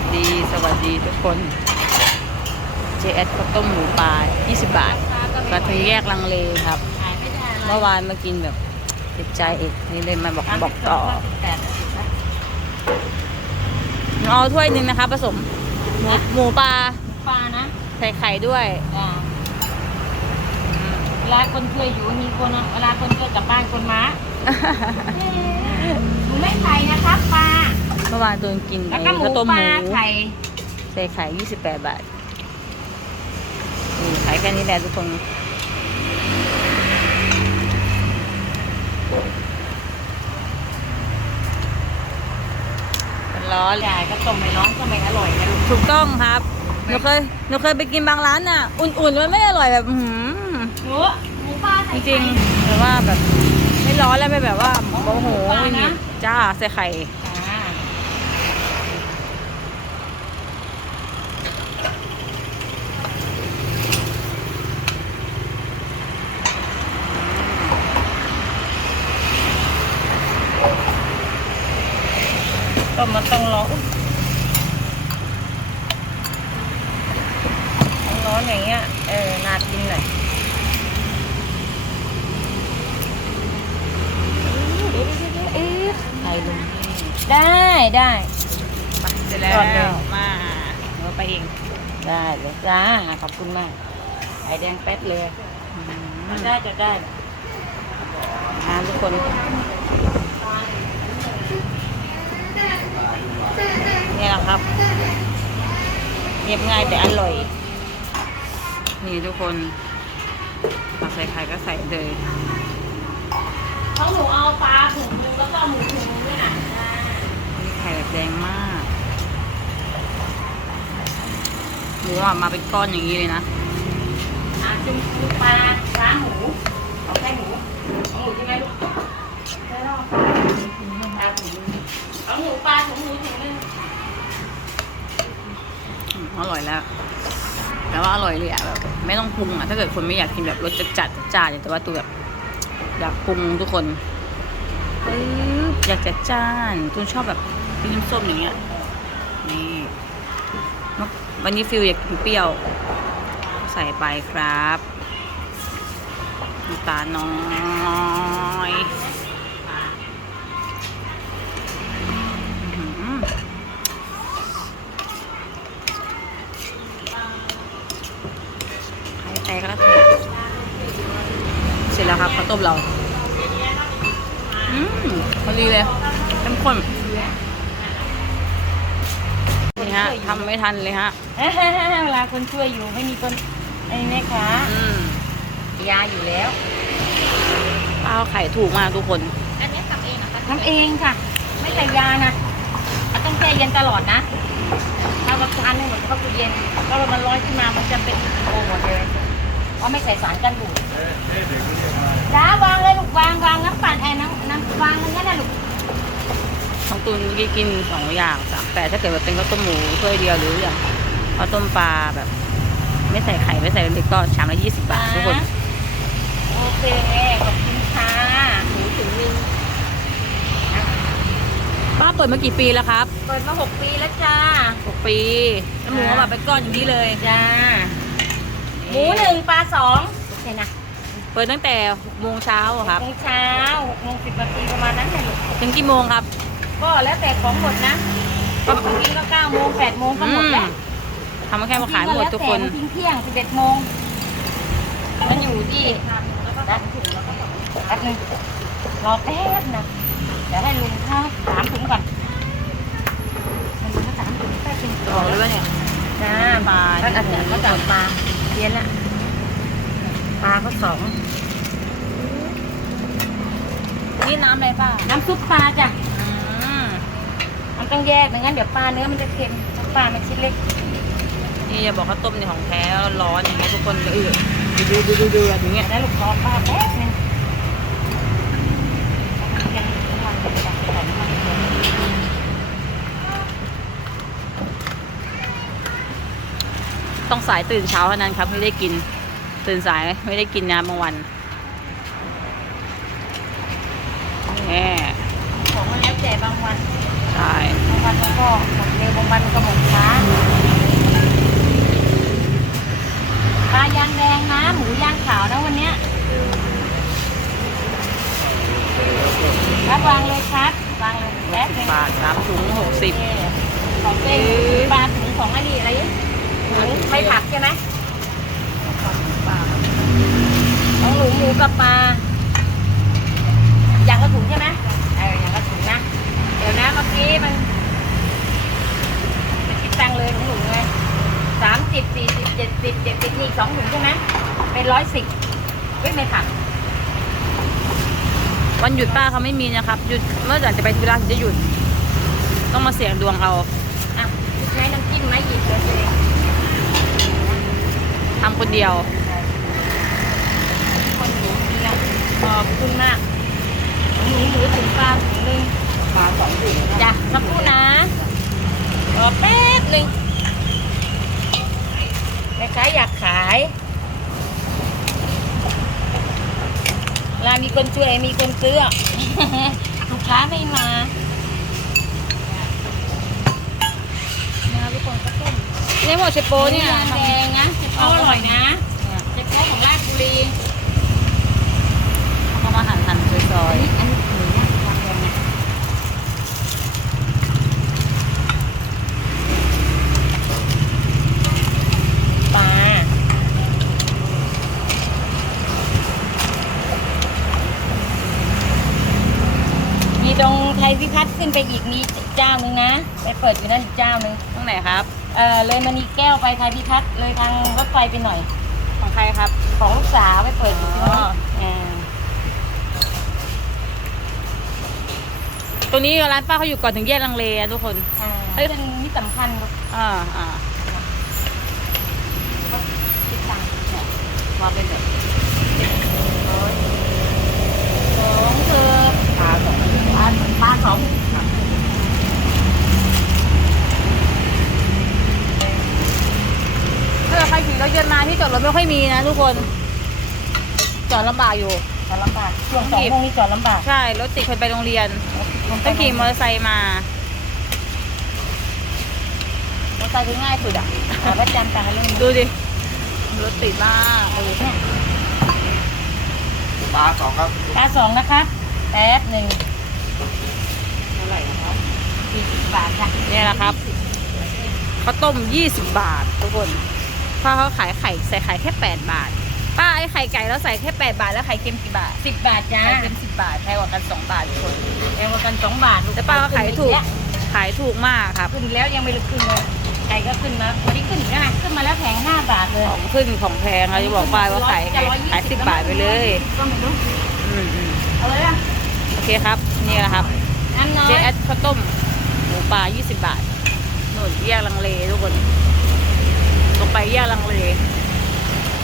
วัสดี สวัสดีทุกคน JS ข้าวต้มหมูปลา 20 บาทกระทึงแยกลังเลครับขายไม่ได้อะไรเมื่อวานมากินแบบติดใจเอกนี่เลยมาบอกบอกต่อแปดเอาถ้วยหนึ่งนะคะผสม หมูหมูปลาปลานะ ใส่ไข่ด้วยจ้าเวลาคนช่วยอยู่มีคนเวลาคนช่วยกลับบ้านคนม้าหนูไม่ใส่นะครับปลา เมื่อวานตัวกินแล้วไอ้ก็หมูข้าวต้มปหลามูไข่ใส่ไข่28บาทนี่ขายแค่นี้แหละทุกคน มันร้อน จ่ายก็ต้มไม่ร้อนก็ไม่อร่อยนะลูกถูกต้องครับหนูเคยหนูเคยไปกินบางร้านน่ะ อุ่นๆมันไม่อร่อยแบบ อื้อหือหนูหมูปลาจใส่ริงๆแต่ว่าแบบ ไม่ร้อนแล้วไม่แบบว่าโมโหไม่มีจ้าใส่ไข่จ้ มันต้องร้อนร้อนอย่างเงี้ย เออนากินหน่อยเอ๊ะไข่ลงได้ได้ไปเสร็จแล้วมาเราไปเอง ได้เลยจ้า ขอบคุณมากไข่แดงแป๊ดเลยได้จะได้อ่าทุกคน นี่แหละครับเรียบง่ายแต่อร่อย นี่ทุกคนตักใส่ไข่ก็ใส่เลยเขาหนูเอาปลาถุงนึงแล้วก็หมูถุงนึงด้วยนะนี่ไข่แบบแดงมากหมูอะมาเป็นก้อนอย่างนี้เลยนะอ่าจุ่มปลาปลาหมูเอาแค่หมูเอาหมูใช่ไหมลูกได้แล้วปลาถุงนึง เอาหมูปลาถุงหมูถุงนึงอืมอร่อยแล้ว แต่ว่าอร่อยเลยอะแบบไม่ต้องปรุงอะถ้าเกิดคนไม่อยากกินแบบรสจัดจัดๆจ้าดๆแต่ว่าตัวแบบอยากปรุงทุกคนปึ๊บอยากจัดจ้านตุนชอบแบบน้ำส้มอย่างเงี้ย นี่วันนี้ฟิลอยากกินเปรี้ยว ใส่ไปครับน้ำตาลน้อยอื้อหือไข่แตกแล้วเสร็จแล้วครับข้าวต้มเรา อืมพอดีเลยเข้มข้นนี่ฮะทำไม่ทันเลยฮะเวลาคนช่วยอยู่ไม่มีคนไอ้แม่ค้าอืมยาอยู่แล้วป้าเอาไข่ถูกมากทุกคน อันนี้ทำเองนะคะทำเองค่ะ ไม่ใส่ยานะต้องแช่เย็นตลอดนะถ้าเราทานไม่หมดเข้าตู้เย็นก็มันร้อนขึ้นมามันจะเป็นโอหมดเลย เพราะไม่ใส่สารกันบูดจ้าวางเลยลูกวางวางน้ำปั่นไอ้น้ำน้ำวางอย่างนี้นะลูกท้องตุนเมื่อกี้กินสองอย่างสามแต่ถ้าเกิดว่าเป็นข้าวต้มหมูถ้วยเดียวหรืออย่างข้าวต้มปลาแบบ ไม่ใส่ไข่ไม่ใส่เล็กก็ชามละยี่สิบบาททุกคน โอเคขอบคุณค่ะหมูถึงนึงป้าเปิดมากี่ปีแล้วครับ เปิดมาหกปีแล้วจ้าหกปีแล้วหมูแบบเป็นก้อนอย่างนี้เลยจ้า หมูหนึ่งปลาสองโอเคนะเปิดตั้งแต่หกโมงเช้าอะครับ โมงเช้าหกโมงสิบนาทีประมาณนั้นเลยลูกถึงกี่โมงครับ ก็แล้วแต่ของหมดนะบางทีก็เก้าโมงแปดโมงก็หมดแล้วทำมาแค่มาขายหมดทุกคนบางทีเที่ยงสิบเอ็ดโมงมันอยู่ที่แป๊บแป๊บนึงรอแป๊บนะเดี๋ยวให้ลุงข้าวสามถุงก่อนให้ลุงข้าวสามถุงแป๊บนึงบอกเลยว่าเนี่ยจ้าปลาท่านอาจารย์เขาจับปลา เทียนละปลาก็สองนี่น้ำอะไรป้าน้ำซุปปลาจ้ะอืมมันต้องแยกไม่งั้นเดี๋ยวปลาเนื้อมันจะเค็มปลามันชิ้นเล็ก นี่อย่าบอกข้าวต้มในของแท้แล้วร้อนอย่างเงี้ยทุกคนจะอืดดูดูดูดูอย่างเงี้ยแล้วลูกคอปลาแป๊บนึง ต้องสายตื่นเช้าเท่านั้นครับไม่ได้กินตื่นสายไม่ได้กินนะบางวันแหมของมันแล้วแต่บางวันใช่บางวันมันก็หมดเร็วบางวันก็หมดช้าปลายางแดงนะหมูยางขาวนะวันเนี้ยครับวางเลยครับวางเลยแป๊บหนึงบาทสามถุงหกสิบของเองปลาถุงของอะไรอะไร ถุงไม่ผักใช่ไหมของหนูหมูกับปลา อย่างละถุงใช่ไหมเอออย่างละถุงนะ เดี๋ยวนะเมื่อกี้มันมันคิดตังค์เลยของหนูไงสามสิบสี่สิบเจ็ดสิบเจ็ดสิบนี่อีกสองถุงใช่ไหมเป็นร้อยสิบเฮ้ยไม่ผัก วันหยุดป้าเขาไม่มีนะครับ หยุดเมื่อไหร่จะไปธุระถึงจะหยุด ต้องมาเสี่ยงดวงเอาอะใช้น้ำจิ้มไหมหยิบเลยตัวเอง ทำคนเดียวคนหนูเดียวขอบคุณมากหนูหมูถุงปลาถุงหนึ่งปลาสองถุงจ้ะสักครู่นะรอแป๊บหนึ่งแม่ค้าอยากขายเวลามีคนช่วยมีคนซื้อลูกค้าไม่มานะทุกคนก็ต้มนี่หมดเชโปเนี่ยหมูแดงนะ เจะอร่อยนะเจะโของราชบุรีเขามาหั่นหั่นๆซอยอันนี้หมูย่างวางแดงนะปลามีตรงไทยพิพัฒน์ขึ้นไปอีกมีเจ้าหนึ่งนะ ไปเปิดอยู่นั่นอีกเจ้าหนึ่งๆตรงไหนครับ เออเลยมณีแก้วไปไทยพิพัฒน์เลยทางรถไฟไปหน่อย ของใครครับ ของลูกสาวไปเปิดอยู่ที่อ๋นั่อนอ่าตรงนี้ร้านป้าเขาอยู่ก่อนถึงแยกลังเลอะทุกคน อ่าเฮ้ย เป็นนี่สำคัญลูก อ่าอ่า คิดตังค์เนี่ย มาเป็นแบบ ของเธอ ปลาสอง ปลาปลาสอง ถ้าใค รขี่รถยนต์มาที่จอดรถไม่ค่อยมีนะทุกคน จอดลำบากอยู่ จอดลำบากช่วงสองโมงนี่จอดลำบากใช่รถติดคนไปโรงเรียนต้องขี่มอเตอร์ไซค์มามอเตอร์ไซค์คือง่ายสุดอะหาประจำต่างกันเรื่องนี้ดูดิรถติดมากเออเนี่ยปลาสองครับปลาสองนะคะแป๊บหนึ่งเท่าไหร่นะครับสี่สิบบาทค่ะเนี่ยแหละครับข้าวต้ม20บาททุกคน ป้าเขาขายไข่ใส่ไข่แค่ 8 บาท ป้าไอ้ไข่ไก่แล้วใส่แค่ 8 บาทแล้วไข่เค็มกี่บาทสิบบาทจ้าไข่เค็ม10บาทแพงกว่ากัน 2 บาททุกคนแพงกว่ากันสองบาทลูแต่ป้าก็ขายถูกขึ้นอีแล้วขายถูกมากครับขึ้นแล้วยังไม่ลึกขึ้นเลยไก่ก็ขึ้นมาวันนี้ขึ้นอีกแล้วนะขึ้นมาแล้วแพงห้าบาทเลยของขึ้นของแพงเราจะบอกป้าว่าขายจะร้อขาย10บาทไปเลยก็ไม่รู้อืมอืมเอาเลยอะโอเคครับนี่แหละครับน้ำน้อเจยแอดข้าวต้มหมูปลา20 บาทหนุนแยกลังเลทุกคน ลงไปแยกลังเล